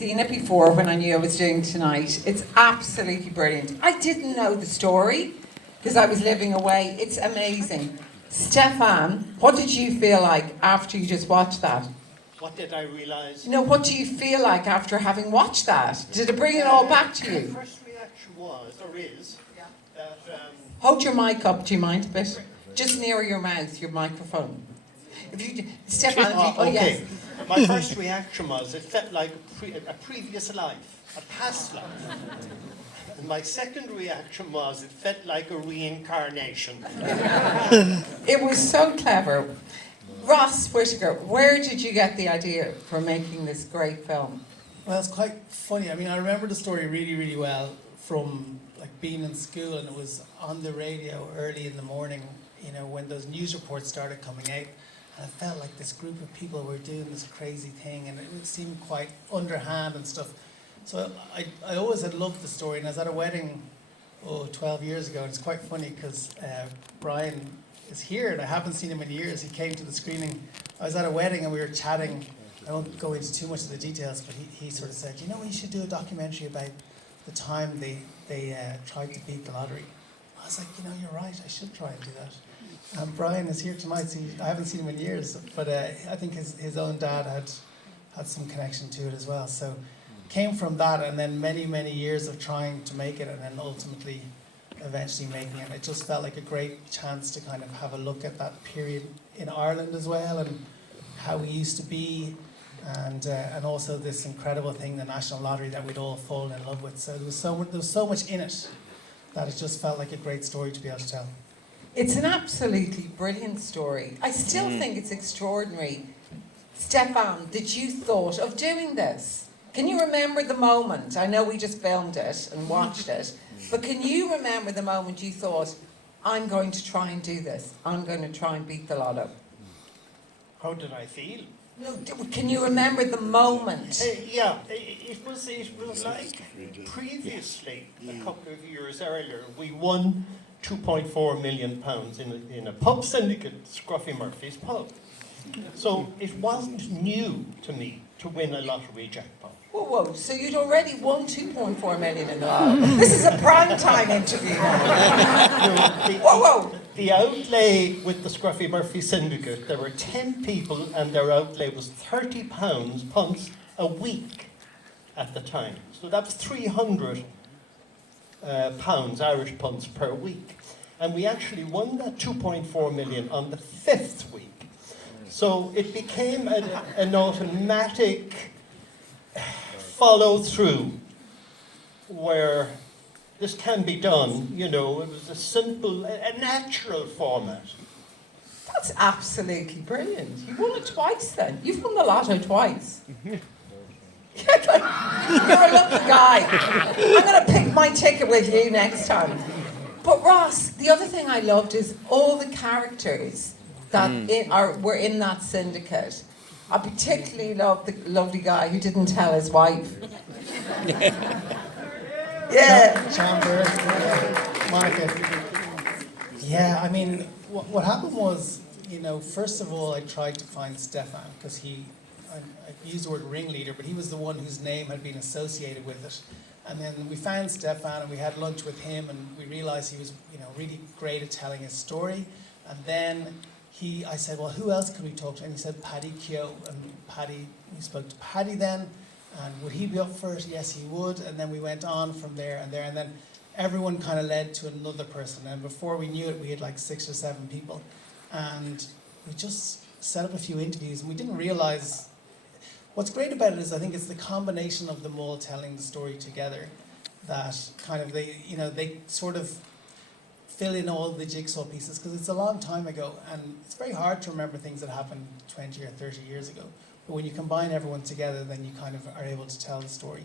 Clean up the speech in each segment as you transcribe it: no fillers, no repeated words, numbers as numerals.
seen it before when I knew I was doing tonight. It's absolutely brilliant. I didn't know the story because I was living away. It's amazing. Stefan, what did you feel like after you just watched that? What did I realise? No, what do you feel like after having watched that? Did it bring it all back to you? The first reaction was, or is, that... Hold your mic up, do you mind a bit? Just near your mouth, your microphone. If you, Stefan, okay. Yes. My first reaction was, it felt like a previous life, a past life. And my second reaction was, it felt like a reincarnation. It was so clever. Ross Whitaker, where did you get the idea for making this great film? Well, it's quite funny. I mean, I remember the story really, really well from like being in school, and it was on the radio early in the morning, you know, when those news reports started coming out. And I felt like this group of people were doing this crazy thing, and it seemed quite underhand and stuff. So I always had loved the story, and I was at a wedding 12 years ago, and it's quite funny because Brian is here, and I haven't seen him in years. He came to the screening. I was at a wedding and we were chatting. I won't go into too much of the details, but he sort of said, you know, we should do a documentary about the time they tried to beat the lottery. I was like, you know, you're right, I should try and do that. And Brian is here tonight, so I haven't seen him in years, but I think his own dad had some connection to it as well. So came from that, and then many, many years of trying to make it, and then ultimately eventually making it. It just felt like a great chance to kind of have a look at that period in Ireland as well, and how we used to be, and also this incredible thing, the National Lottery, that we'd all fallen in love with. So there was so much in it that it just felt like a great story to be able to tell. It's an absolutely brilliant story. I still think it's extraordinary. Stefan, did you thought of doing this? Can you remember the moment? I know we just filmed it and watched it, but can you remember the moment you thought, I'm going to try and do this. I'm going to try and beat the Lotto? How did I feel? No, can you remember the moment? Yeah, it was like previously, a couple of years earlier, we won £2.4 million in a pub syndicate, Scruffy Murphy's pub. So it wasn't new to me to win a lottery jackpot. Whoa, so you'd already won 2.4 million in the Lotto. This is a prime time interview now. Whoa. The outlay with the Scruffy Murphy syndicate, there were 10 people and their outlay was £30 punts a week at the time. So that's 300 pounds, Irish punts per week. And we actually won that 2.4 million on the 5th week. So it became an automatic follow through where this can be done, you know. It was a simple, a natural format. That's absolutely brilliant. You won it twice then. You've won the Lotto twice. You're a lucky guy. I'm going to pick my ticket with you next time. But Ross, the other thing I loved is all the characters that were in that syndicate. I particularly loved the lovely guy who didn't tell his wife. Yeah. Chamber, Monica. Yeah, I mean, what happened was, you know, first of all, I tried to find Stefan, because I used the word ringleader, but he was the one whose name had been associated with it. And then we found Stefan, and we had lunch with him, and we realized he was, you know, really great at telling his story. And then I said, well, who else could we talk to? And he said, Paddy Keogh. And we spoke to Paddy then, and would he be up for it? Yes, he would. And then we went on from there, and then everyone kind of led to another person. And before we knew it, we had like 6 or 7 people. And we just set up a few interviews, and we didn't realize. What's great about it is I think it's the combination of them all telling the story together that kind of they sort of fill in all the jigsaw pieces, because it's a long time ago, and it's very hard to remember things that happened 20 or 30 years ago. But when you combine everyone together, then you kind of are able to tell the story.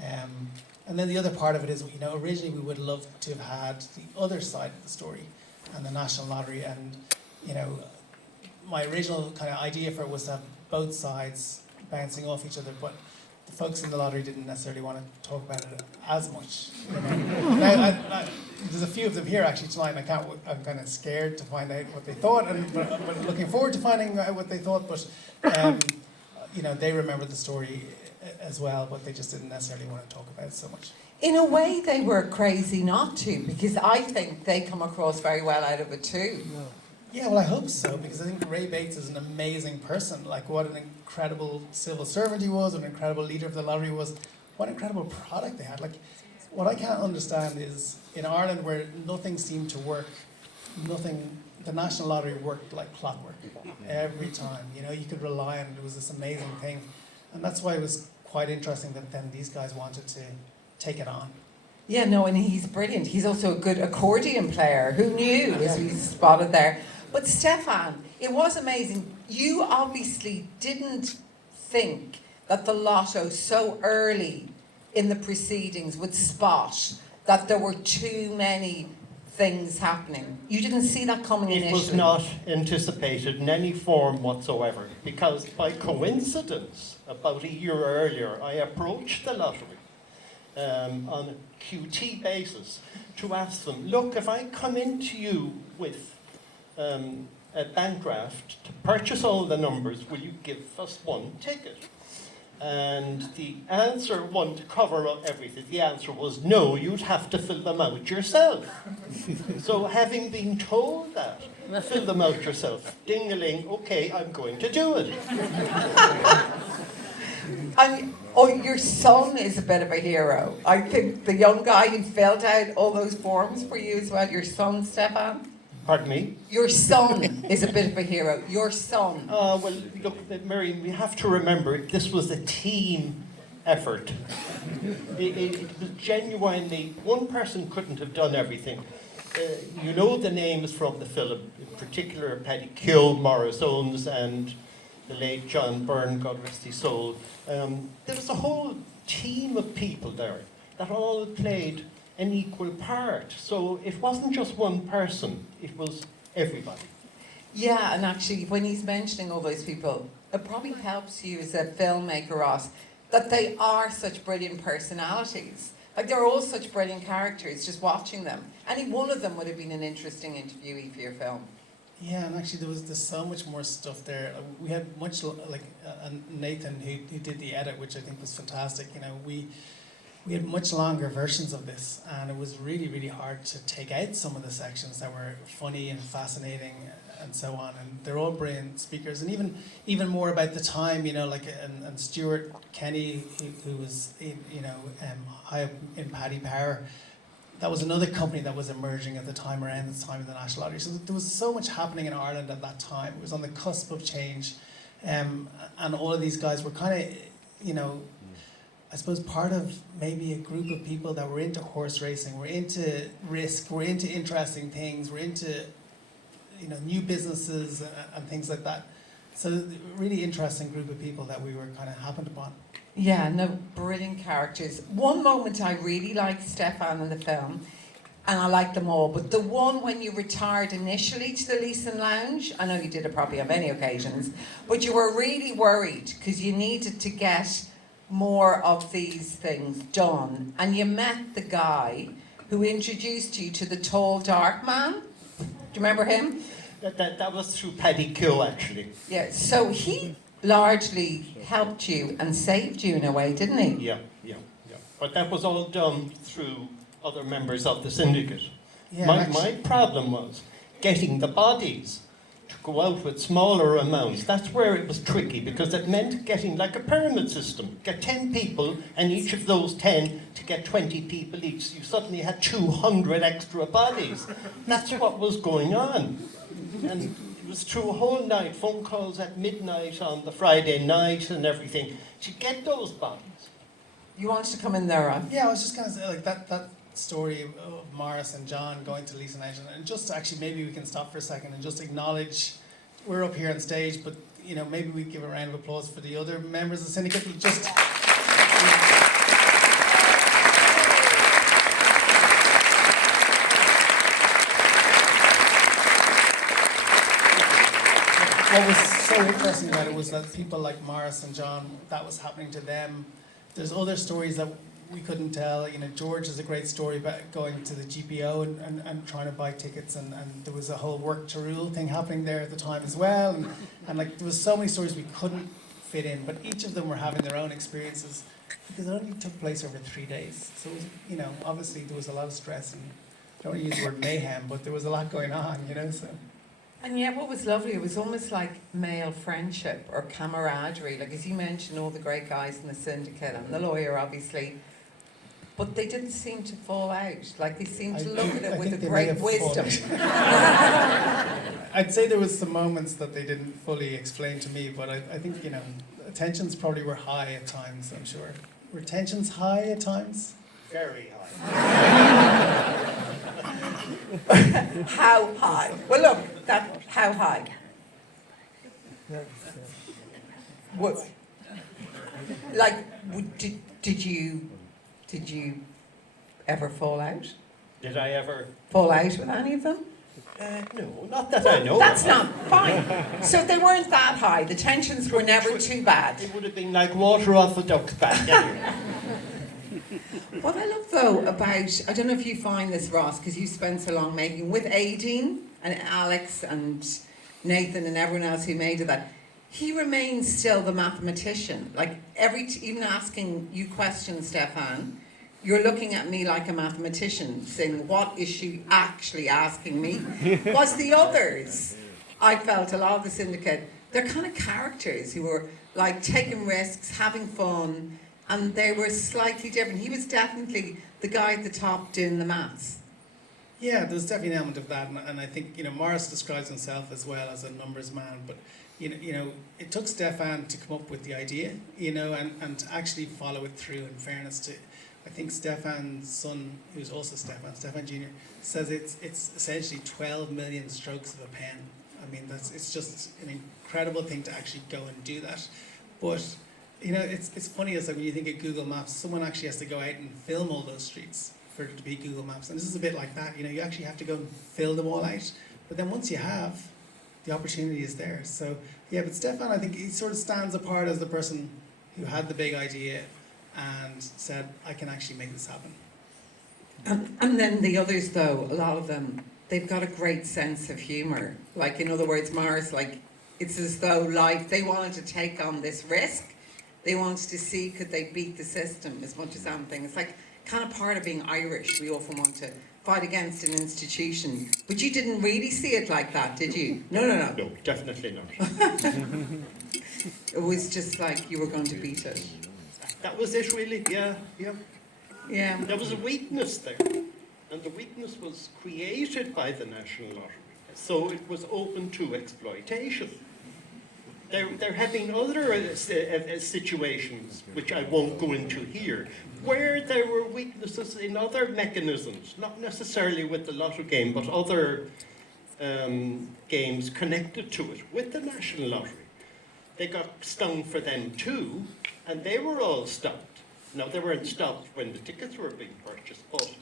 And then the other part of it is, you know, originally we would love to have had the other side of the story and the National Lottery, and, you know, my original kind of idea for it was to have both sides bouncing off each other, but the folks in the lottery didn't necessarily want to talk about it as much. You know? Now, there's a few of them here actually tonight, and I'm kind of scared to find out what they thought, but looking forward to finding out what they thought. But you know, they remember the story as well, but they just didn't necessarily want to talk about it so much. In a way, they were crazy not to, because I think they come across very well out of it too. Yeah, well, I hope so, because I think Ray Bates is an amazing person. Like, what an incredible civil servant he was, what an incredible leader of the lottery was, what an incredible product they had. Like, what I can't understand is, in Ireland, where nothing seemed to work, the National Lottery worked like clockwork every time. You know, you could rely on it. It was this amazing thing. And that's why it was quite interesting that then these guys wanted to take it on. Yeah, no, and he's brilliant. He's also a good accordion player. Who knew, as we spotted there. But Stefan, it was amazing. You obviously didn't think that the Lotto so early in the proceedings would spot that there were too many things happening. You didn't see that coming initially. It was not anticipated in any form whatsoever, because by coincidence, about a year earlier, I approached the lottery on a QT basis to ask them, look, if I come into you with a bank draft to purchase all the numbers, will you give us one ticket? And the answer, one to cover everything, the answer was no, you'd have to fill them out yourself. So having been told that, fill them out yourself, ding-a-ling, okay, I'm going to do it. Your son is a bit of a hero. I think the young guy who filled out all those forms for you as well, your son, Stefan. Pardon me? Your son is a bit of a hero. Your son. Well, look, Mary, we have to remember this was a team effort. It was genuinely, one person couldn't have done everything. You know the names from the film, in particular Paddy Keogh, Morris Owens, and the late John Byrne, God rest his soul. There was a whole team of people there that all played an equal part. So it wasn't just one person, it was everybody. Yeah, and actually, when he's mentioning all those people, it probably helps you as a filmmaker, Ross, that they are such brilliant personalities. Like, they're all such brilliant characters, just watching them. Any one of them would have been an interesting interviewee for your film. Yeah, and actually there's so much more stuff there. We had much, Nathan who did the edit, which I think was fantastic. You know, we had much longer versions of this, and it was really, really hard to take out some of the sections that were funny and fascinating and so on. And they're all brilliant speakers, and even more about the time, you know, like and Stuart Kenny, who was high up in Paddy Power. That was another company that was emerging at the time, around the time of the National Lottery. So there was so much happening in Ireland at that time. It was on the cusp of change, and all of these guys were kind of, you know, I suppose part of maybe a group of people that were into horse racing, were into risk, were into interesting things, were into, you know, new businesses and things like that. So a really interesting group of people that we were kind of happened upon. Yeah, no, brilliant characters. One moment I really liked Stefan in the film, and I liked them all, but the one when you retired initially to the Leeson Lounge, I know you did it probably on many occasions, but you were really worried because you needed to get more of these things done, and you met the guy who introduced you to the tall dark man. Do you remember him? That was through Paddy Keogh, actually. Yeah, so he largely helped you and saved you in a way, didn't he? Yeah. But that was all done through other members of the syndicate. Yeah, My problem was getting the bodies to go out with smaller amounts. That's where it was tricky, because it meant getting like a pyramid system. Get 10 people, and each of those 10 to get 20 people each. You suddenly had 200 extra bodies. That's what was going on. And it was through a whole night, phone calls at midnight on the Friday night and everything, to get those bodies. You wanted to come in there, Ron? Yeah, I was just going to say, like, that story of Morris and John going to Leeson Lounge, and just actually maybe we can stop for a second and just acknowledge, we're up here on stage, but, you know, maybe we give a round of applause for the other members of the syndicate. Just what was so interesting about it was that people like Morris and John, that was happening to them. There's other stories that we couldn't tell. You know, George has a great story about going to the GPO and trying to buy tickets, and there was a whole work to rule thing happening there at the time as well. And like, there was so many stories we couldn't fit in. But each of them were having their own experiences because it only took place over 3 days. So, it was, obviously there was a lot of stress and I don't want to use the word mayhem, but there was a lot going on, so. And yet what was lovely, it was almost like male friendship or camaraderie. Like as you mentioned, all the great guys in the syndicate and the lawyer, obviously. But they didn't seem to fall out. Like they seemed to look at it with a great wisdom. I'd say there was some moments that they didn't fully explain to me, but I think, tensions probably were high at times, I'm sure. Were tensions high at times? Very high. How high? Well, look, how high? What? Like, did you ever fall out? Did I ever? Fall out with any of them? No, not that I know. That's not fine. So they weren't that high. The tensions were never too bad. It would have been like water off a duck's back. Anyway. What I love though about, I don't know if you find this, Ross, because you spent so long making, with Aideen and Alex and Nathan and everyone else who made of that, he remains still the mathematician. Like even asking you questions, Stefan, you're looking at me like a mathematician, saying, what is she actually asking me? Was the others, I felt a lot of the syndicate, they're kind of characters who were like taking risks, having fun, and they were slightly different. He was definitely the guy at the top doing the maths. Yeah, there's definitely an element of that, and I think Morris describes himself as well as a numbers man, but it took Stefan to come up with the idea, and to actually follow it through. In fairness to, I think Stefan's son, who's also Stefan Jr., says it's essentially 12 million strokes of a pen. I mean, it's just an incredible thing to actually go and do that, but. It's funny as when you think of Google Maps, someone actually has to go out and film all those streets for it to be Google Maps. And this is a bit like that, you actually have to go and fill them all out. But then once you have, the opportunity is there. So, yeah, but Stefan, I think he sort of stands apart as the person who had the big idea and said, I can actually make this happen. And then the others, though, a lot of them, they've got a great sense of humour. Like, in other words, Morris, it's as though they wanted to take on this risk. They wanted to see could they beat the system as much as anything. It's like kind of part of being Irish. We often want to fight against an institution. But you didn't really see it like that, did you? No. No, definitely not. It was just like you were going to beat it. That was it really, yeah. Yeah. There was a weakness there. And the weakness was created by the National Lottery. So it was open to exploitation. There have been other situations, which I won't go into here, where there were weaknesses in other mechanisms, not necessarily with the Lotto game, but other games connected to it, with the National Lottery. They got stung for them too, and they were all stopped. Now, they weren't stopped when the tickets were being purchased, but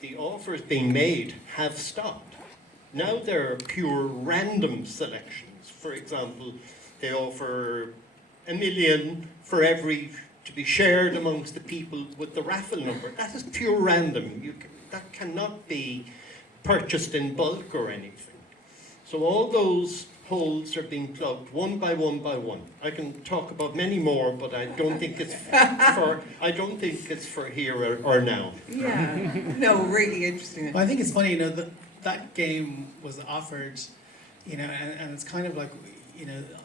the offers being made have stopped. Now there are pure random selections. For example, they offer $1 million for to be shared amongst the people with the raffle number. That is pure random. That cannot be purchased in bulk or anything. So all those holes are being plugged one by one by one. I can talk about many more, but I don't think it's for here or now. Yeah. No, really interesting. Well, I think it's funny, that game was offered, and it's kind of like,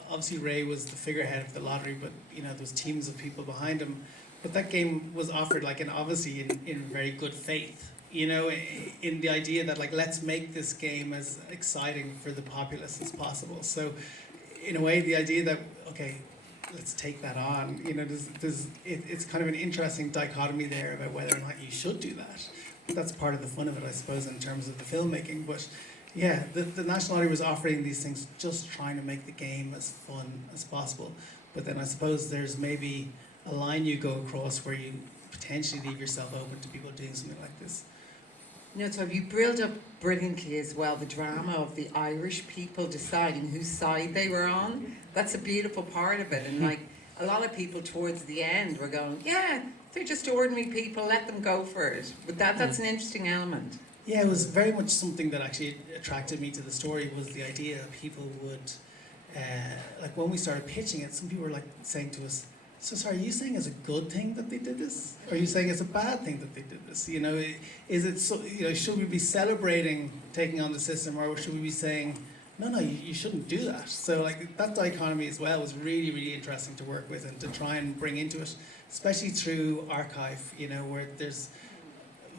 obviously Ray was the figurehead of the lottery, but there was teams of people behind him. But that game was offered obviously in very good faith, in the idea that let's make this game as exciting for the populace as possible. So in a way, the idea that, okay, let's take that on, it's kind of an interesting dichotomy there about whether or not you should do that. But that's part of the fun of it, I suppose, in terms of the filmmaking. But yeah, the National Lottery was offering these things, just trying to make the game as fun as possible. But then I suppose there's maybe a line you go across where you potentially leave yourself open to people doing something like this. So you built up brilliantly as well the drama of the Irish people deciding whose side they were on. That's a beautiful part of it. And a lot of people towards the end were going, yeah, they're just ordinary people, let them go for it. But that's an interesting element. Yeah, it was very much something that actually attracted me to the story, was the idea that people would like when we started pitching it, some people were like saying to us, so sorry, are you saying it's a good thing that they did this? Or are you saying it's a bad thing that they did this? You know, is it so, you know, should we be celebrating taking on the system, or should we be saying, no, you shouldn't do that? So like that dichotomy as well was really, really interesting to work with and to try and bring into it, especially through archive, you know, where there's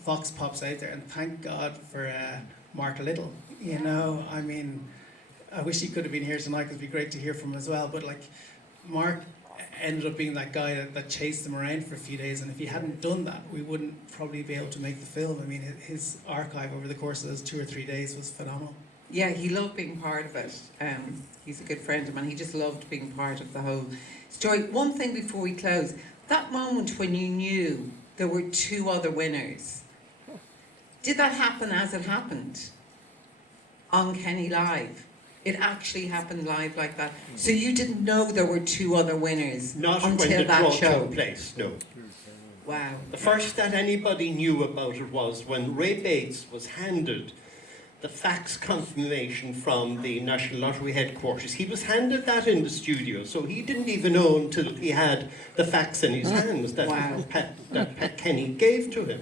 Vox pops out there, and thank God for Mark Little, you know, I mean, I wish he could have been here tonight because it'd be great to hear from him as well, but like Mark ended up being that guy that chased them around for a few days, and if he hadn't done that, we wouldn't probably be able to make the film. I mean, his archive over the course of those 2 or 3 days was phenomenal. Yeah, he loved being part of it. He's a good friend of mine. He just loved being part of the whole story. One thing before we close, that moment when you knew there were 2 other winners, did that happen as it happened on Kenny Live? It actually happened live like that. So you didn't know there were 2 other winners Not until when the that draw show? took place, no. Wow. The first that anybody knew about it was when Ray Bates was handed the fax confirmation from the National Lottery headquarters. He was handed that in the studio, so he didn't even know until he had the fax in his hands that, Wow. that Pat Kenny gave to him.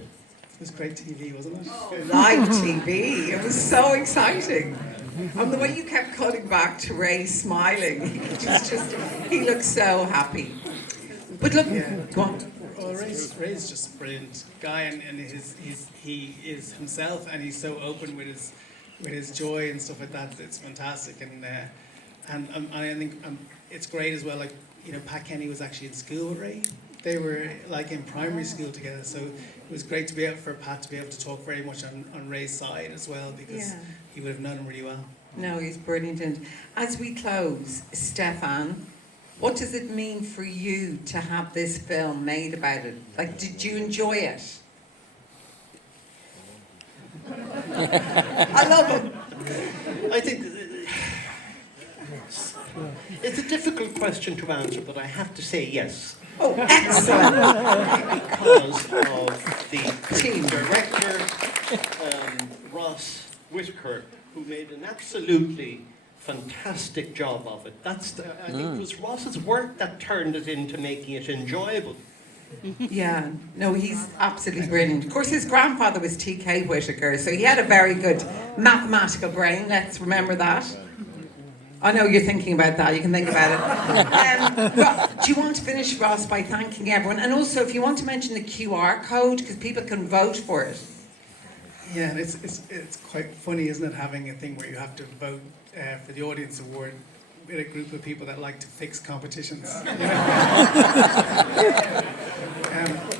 It was great TV, wasn't it? Live TV. It was so exciting. And the way you kept cutting back to Ray smiling, he looked so happy. But look, go on. Well, Ray's just a brilliant guy, and he is himself, and he's so open with his joy and stuff like that. It's fantastic, and I think it's great as well. Like, you know, Pat Kenny was actually in school with Ray. They were like in primary school together, so it was great to be able for Pat to be able to talk very much on Ray's side as well, because he would have known him really well. No, he's brilliant. And as we close, Stefan, what does it mean for you to have this film made about it? Like, did you enjoy it? I love him. I think it's a difficult question to answer, but I have to say yes. Oh, excellent. Because of the team director, Ross Whitaker, who made an absolutely fantastic job of it. I think it was Ross's work that turned it into making it enjoyable. Yeah, no, he's absolutely brilliant. Of course, his grandfather was T.K. Whitaker, so he had a very good mathematical brain. Let's remember that. I know you're thinking about that. You can think about it. Do you want to finish, Ross, by thanking everyone? And also, if you want to mention the QR code, because people can vote for it. Yeah, and it's quite funny, isn't it, having a thing where you have to vote for the audience award with a group of people that like to fix competitions. You know?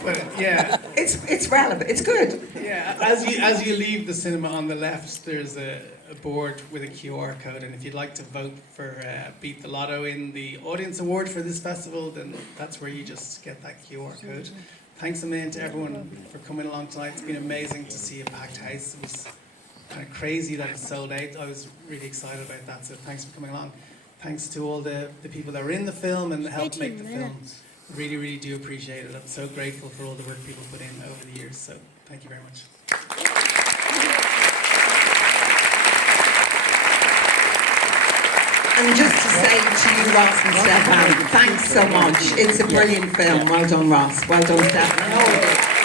But yeah, it's relevant. It's good. yeah. As you leave the cinema on the left, there's a board with a QR code, and if you'd like to vote for Beat the Lotto in the audience award for this festival, then that's where you just get that QR code. Thanks a million to everyone for coming along tonight. It's been amazing to see a packed house. It was kind of crazy that it sold out. I was really excited about that, so thanks for coming along. Thanks to all the people that were in the film and helped make the film. Really, really do appreciate it. I'm so grateful for all the work people put in over the years, so thank you very much. And just to say to you, Ross and Stefan, thanks so much. It's a brilliant film. Well done, Ross. Well done, Stefan. And all of you.